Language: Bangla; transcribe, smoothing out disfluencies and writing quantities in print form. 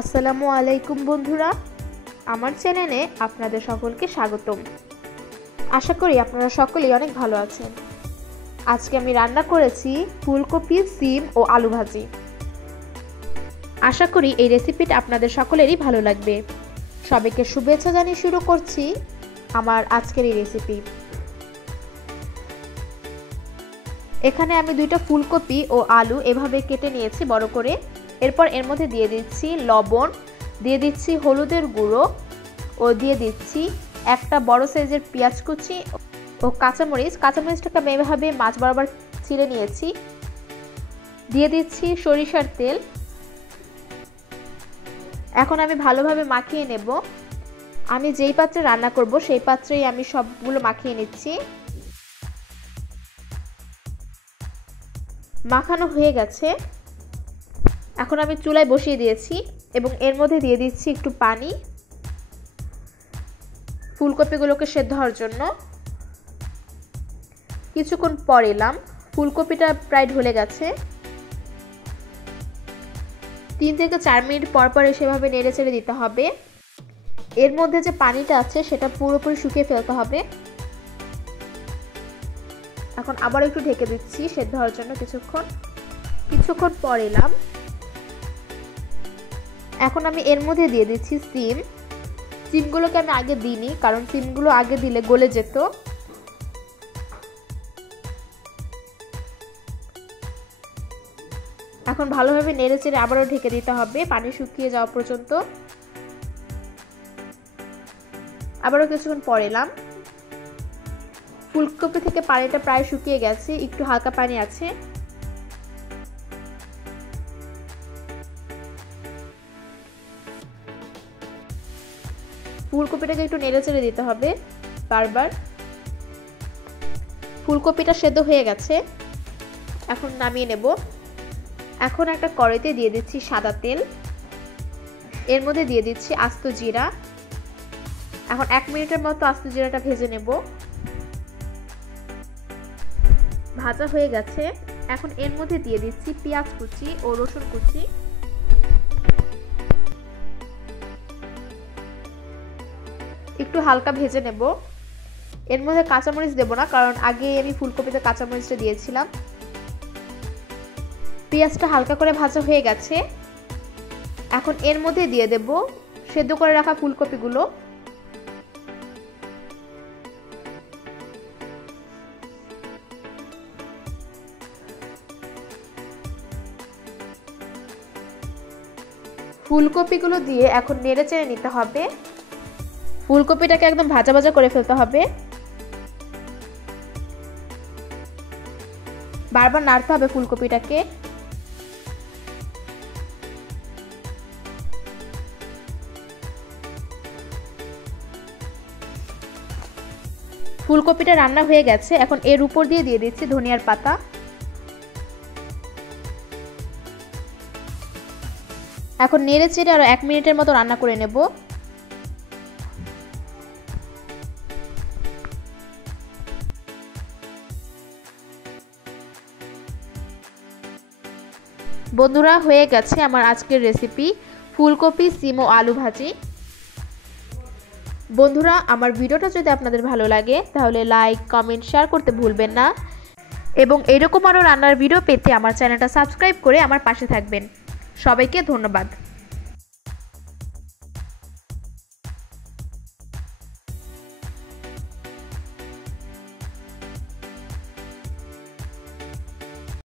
আসসালামু আলাইকুম বন্ধুরা, আমার চ্যানেলে আপনাদের সকলকে স্বাগতম। আশা করি আপনারা সকলেই অনেক ভালো আছেন। আজকে আমি রান্না করেছি ফুলকপি, সিম ও আলু ভাজি। আশা করি এই রেসিপিটা আপনাদের সকলেরই ভালো লাগবে। সবাইকে শুভেচ্ছা জানিয়ে শুরু করছি আমার আজকের এই রেসিপি। এখানে আমি দুইটা ফুলকপি ও আলু এভাবে কেটে নিয়েছি বড় করে। এরপর এর মধ্যে দিয়ে দিচ্ছি লবণ, দিয়ে দিচ্ছি হলুদের গুঁড়ো ও দিয়ে দিচ্ছি একটা বড় সাইজের পেঁয়াজ কুচি ও কাঁচামরিচটাকে আমি এভাবে মাছ বরাবর ছিঁড়ে নিয়েছি। দিয়ে দিচ্ছি সরিষার তেল। এখন আমি ভালোভাবে মাখিয়ে নেব। আমি যেই পাত্রে রান্না করব সেই পাত্রেই আমি সবগুলো মাখিয়ে নিচ্ছি। মাখানো হয়ে গেছে। এখন আমি চুলায় বসিয়ে দিয়েছি এবং এর মধ্যে দিয়ে দিচ্ছি একটু পানি ফুলকপিগুলোকে সেদ্ধ হওয়ার জন্য। কিছুক্ষণ পর এলাম, ফুলকপিটা প্রায় ঢলে গেছে। 3 থেকে 4 মিনিট পর পর সেভাবে নেড়ে চেড়ে দিতে হবে। এর মধ্যে যে পানিটা আছে সেটা পুরোপুরি শুকিয়ে ফেলতে হবে। এখন আবার একটু ঢেকে দিচ্ছি সেদ্ধ হওয়ার জন্য। কিছুক্ষণ পর এলাম। এখন আমি এর মধ্যে দিয়ে দিচ্ছি সিমগুলোকে আমি আগে দিইনি, কারণ সিমগুলো আগে দিলে গলে যেত। এখন ভালোভাবে নেড়ে চেড়ে আবারও ঢেকে দিতে হবে পানি শুকিয়ে যাওয়া পর্যন্ত। আবারও কিছুক্ষণ পর এলাম। ফুলকপি থেকে পানিটা প্রায় শুকিয়ে গেছে, একটু হালকা পানি আছে। ফুলকপিটাকে একটু নেড়ে চেড়ে দিতে হবে বারবার। ফুলকপিটা সেদ্ধ হয়ে গেছে, এখন নামিয়ে নেব। এখন একটা কড়াইতে দিয়ে দিচ্ছি সাদা তেল। এর মধ্যে দিয়ে দিচ্ছি আস্ত জিরা। এখন 1 মিনিটের মতো আস্ত জিরাটা ভেজে নেব। ভাজা হয়ে গেছে। এখন এর মধ্যে দিয়ে দিচ্ছি পেঁয়াজ কুচি ও রসুন কুচি। একটু হালকা ভেজে নেব। এর মধ্যে কাঁচামরিচ দেব না, কারণ আগে আমি ফুলকপিতে কাঁচামরিচটা দিয়েছিলাম। পেঁয়াজটা হালকা করে ভাজা হয়ে গেছে। এখন এর মধ্যে দিয়ে দেব সেদ্ধ করে রাখা ফুলকপিগুলো। ফুলকপিগুলো দিয়ে এখন নেড়ে চেড়ে নিতে হবে। ফুলকপিটাকে একদম ভাজা ভাজা করে ফেলতে হবে। বারবার নাড়তে হবে ফুলকপিটাকে। ফুলকপিটা রান্না হয়ে গেছে। এখন এর উপর দিয়ে দিচ্ছি ধনিয়ার পাতা। এখন নেড়ে চেড়ে আরো 1 মিনিটের মতো রান্না করে নেব। বন্ধুরা, হয়ে গেছে আমার আজকের রেসিপি ফুলকপি, সিম ও আলু ভাজি। বন্ধুরা, আমার ভিডিওটা যদি আপনাদের ভালো লাগে তাহলে লাইক, কমেন্ট, শেয়ার করতে ভুলবেন না এবং এরকম আরও রান্নার ভিডিও পেতে আমার চ্যানেলটা সাবস্ক্রাইব করে আমার পাশে থাকবেন। সবাইকে ধন্যবাদ।